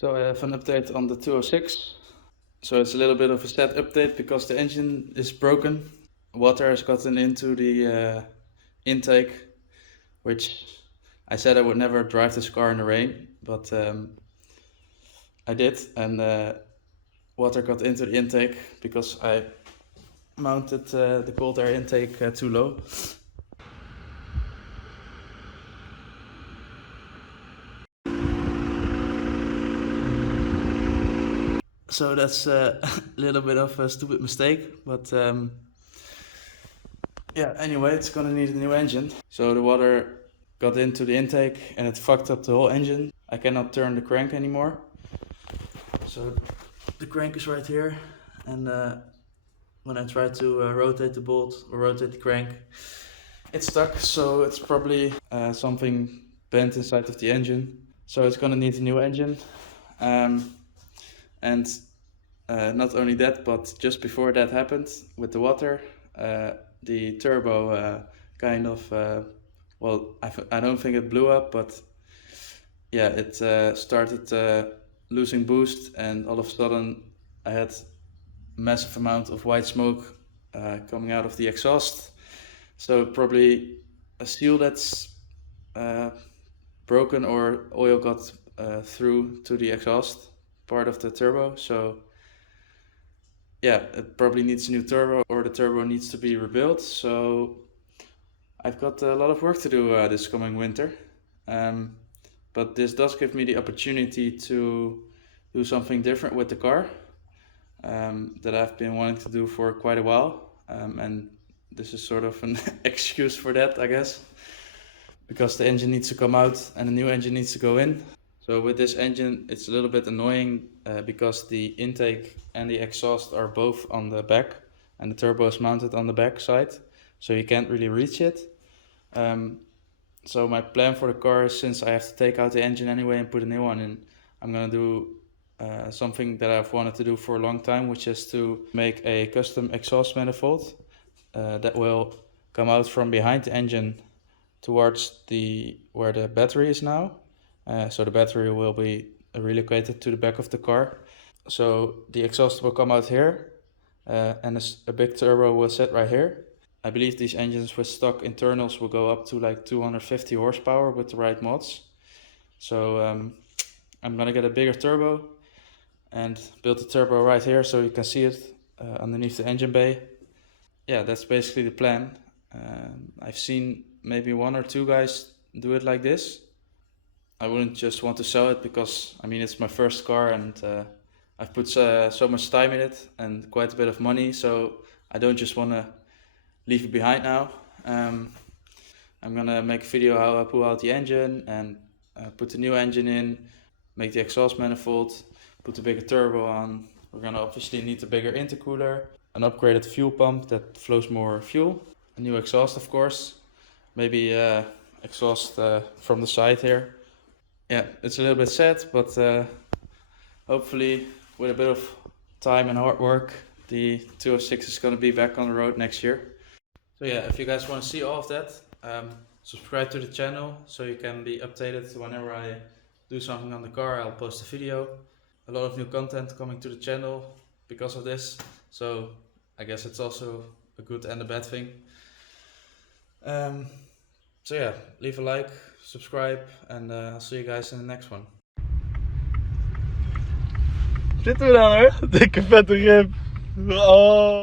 So I have an update on the 206. So it's a little bit of a sad update because the engine is broken. Water has gotten into the intake, which I said I would never drive this car in the rain, but I did, and water got into the intake because I mounted the cold air intake too low. So that's a little bit of a stupid mistake, but yeah, anyway, it's gonna need a new engine. So the water got into the intake and it fucked up the whole engine. I cannot turn the crank anymore. So the crank is right here, and when I try to rotate the bolt or rotate the crank, it's stuck. So it's probably something bent inside of the engine. So it's gonna need a new engine. And not only that, but just before that happened with the water, the turbo kind of, well, I don't think it blew up, but yeah, it started losing boost, and all of a sudden I had a massive amount of white smoke coming out of the exhaust. So probably a seal that's broken, or oil got through to the exhaust part of the turbo. So yeah, it probably needs a new turbo, or the turbo needs to be rebuilt. So I've got a lot of work to do this coming winter. But this does give me the opportunity to do something different with the car that I've been wanting to do for quite a while. And this is sort of an excuse for that, I guess, because the engine needs to come out and a new engine needs to go in. So with this engine, it's a little bit annoying because the intake and the exhaust are both on the back, and the turbo is mounted on the back side, so you can't really reach it. So my plan for the car is, since I have to take out the engine anyway and put a new one in, I'm gonna do something that I've wanted to do for a long time, which is to make a custom exhaust manifold that will come out from behind the engine towards where the battery is now. So the battery will be relocated to the back of the car. So the exhaust will come out here, and a big turbo will sit right here. I believe these engines with stock internals will go up to like 250 horsepower with the right mods. So I'm gonna get a bigger turbo and build the turbo right here so you can see it underneath the engine bay. Yeah, that's basically the plan. I've seen maybe one or two guys do it like this. I wouldn't just want to sell it because, I mean, it's my first car, and I've put so much time in it and quite a bit of money, so I don't just want to leave it behind now. I'm gonna make a video how I pull out the engine and put the new engine in, make the exhaust manifold, put the bigger turbo on. We're gonna obviously need a bigger intercooler, an upgraded fuel pump that flows more fuel, a new exhaust of course, maybe exhaust from the side here. Yeah, it's a little bit sad, but hopefully with a bit of time and hard work, the 206 is going to be back on the road next year. So yeah, if you guys want to see all of that, subscribe to the channel so you can be updated whenever I do something on the car. I'll post a video. A lot of new content coming to the channel because of this, so I guess it's also a good and a bad thing. So yeah, leave a like, subscribe, and I'll see you guys in the next one. Zitten we dan hoor? Dikke vette rib. Oh.